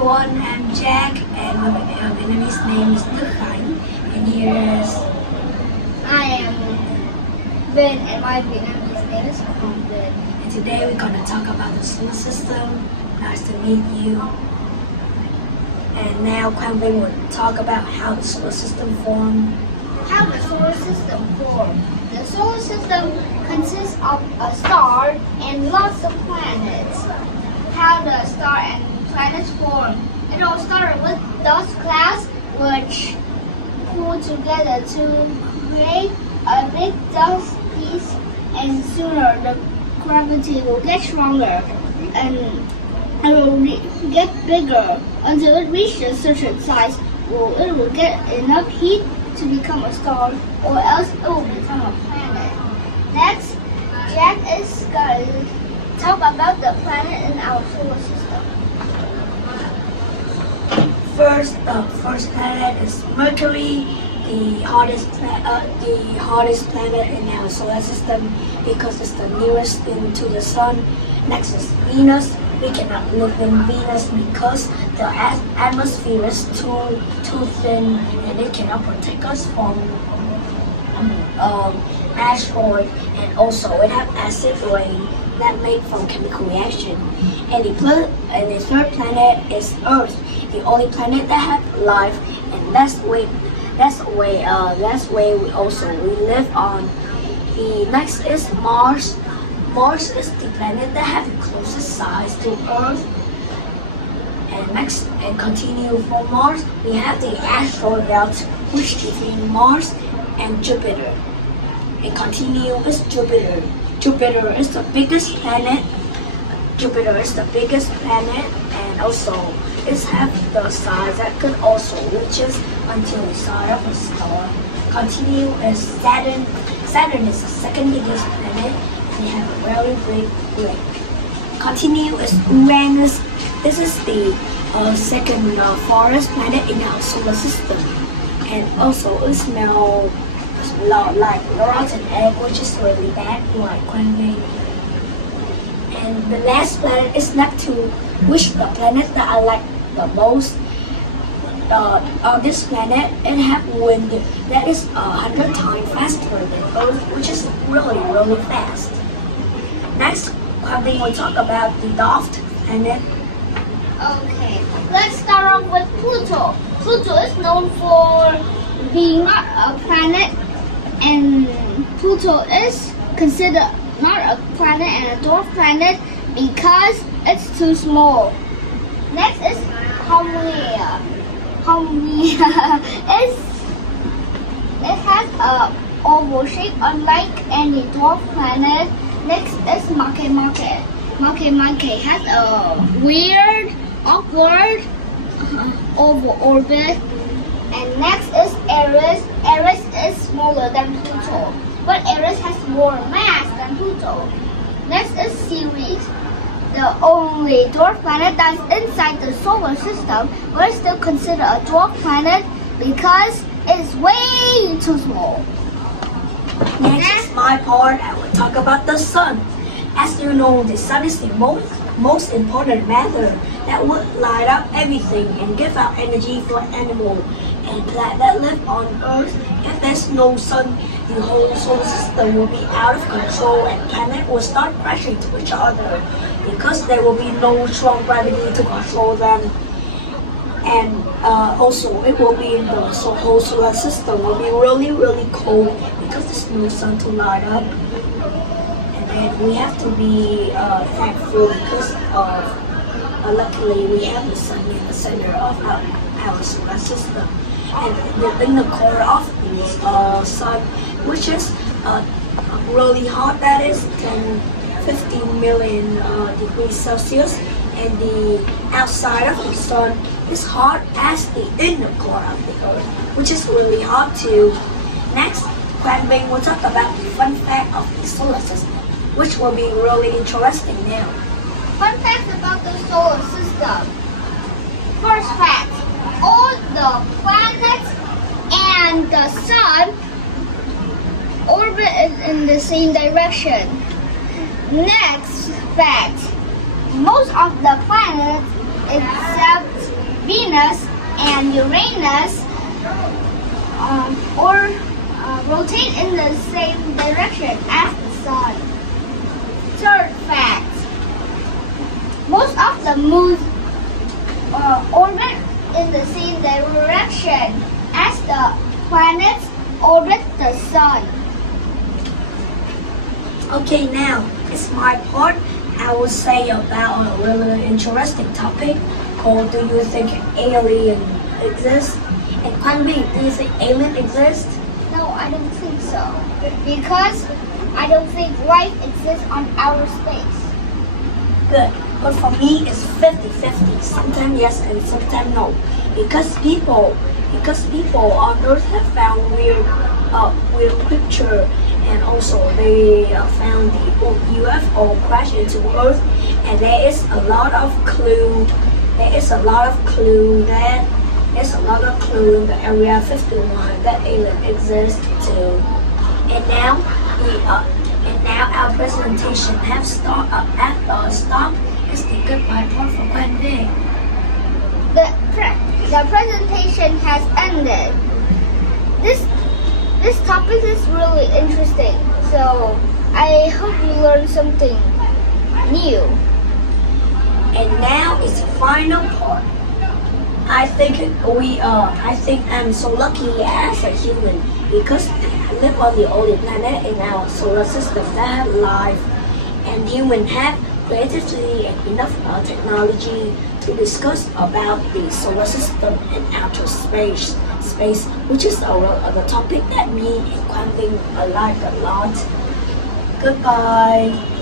everyone, I'm Jack and my Vietnamese name is Khánh, and here is I am Vinh and my Vietnamese name is Quang. and today we're gonna talk about the solar system. Nice to meet you. And now Quang will talk about how the solar system formed. How the solar system formed. The solar system consists of a star and lots of planets. How the star and planets form. It all started with dust clouds which pull together to create a big dust piece, and sooner the gravity will get stronger and it will get bigger until it reaches a certain size. It will get enough heat to become a star, or else it will become a planet. Next, Jack is going to talk about the planet in our solar system. The first planet is Mercury, the hottest planet in our solar system because it's the nearest thing to the sun. Next is Venus. We cannot live in Venus because the atmosphere is too thin and it cannot protect us from asteroid, and also it have acid rain that made from chemical reaction. And the third planet is Earth, the only planet that have life, and that's why we live on. The next is Mars. Mars is the planet that has the closest size to Earth. And continue from Mars, we have the asteroid belt, which is between Mars and Jupiter. And continue is Jupiter. Jupiter is the biggest planet. And also it has the size that could also reaches until the size of a star. Continue is Saturn. Saturn is the second biggest planet. They have a very big ring. Continue is Uranus. This is the second farthest planet in our solar system, and also it smells like rotten egg, which is really bad, like Quang. And the last planet is Neptune, which the planet that I like the most. On this planet, it have wind that is 100 times faster than Earth, which is really fast. Next, Quang will talk about the dwarf planet. Okay, let's start off with Pluto. Pluto is known for being not a planet, and Pluto is considered not a planet and a dwarf planet because it's too small. Next is Haumea. It has a oval shape unlike any dwarf planet. Next is Makemake. Makemake has a weird, awkward oval orbit. And next is Eris. Eris is smaller than Pluto, but Eris has more mass than Pluto. Next is Ceres, the only dwarf planet that's inside the solar system, but it's still considered a dwarf planet because it's way too small. Next is my part. I will talk about the sun. As you know, the sun is the most important matter that would light up everything and give out energy for animals and plants that live on Earth. If there's no sun, the whole solar system will be out of control and planets will start crashing to each other because there will be no strong gravity to control them. And also it will be the whole solar system will be really cold because there's no sun to light up. And then we have to be thankful because luckily we have the sun in the center of our solar system. And in the core of the sun, which is really hot, that is 15 million degrees Celsius, and the outside of the sun is hot as the inner core of the earth, which is really hot too. Next, Quang will talk about the fun fact of the solar system, which will be really interesting now. Fun facts about the solar system. First fact, all the planets and the sun orbit in the same direction. Next fact, most of the planets except Venus and Uranus rotate in the same direction as the Sun. Third fact, most of the moons orbit in the same direction as the planets orbit the Sun. Okay, now it's my part. I will say about a really interesting topic called, do you think alien exists? And Quang, do you think alien exists? No, I don't think so. Because I don't think life exists on outer space. Good. But for me, it's 50-50. Sometimes yes and sometimes no. Because people on Earth have found weird picture, and also they found the UFO crash into Earth, and there is a lot of clue. There's a lot of clue in the Area 51 that alien exists too. And now our presentation have stopped. It's the goodbye part for Quang Vinh. The presentation has ended. This topic is really interesting, so I hope you learned something new. And now it's the final part. I think I'm so lucky as a human because I live on the only planet in our solar system that have life, and humans have creativity and enough technology to discuss about the solar system and outer space, which is the topic that me and Quang Vinh like a lot. Goodbye.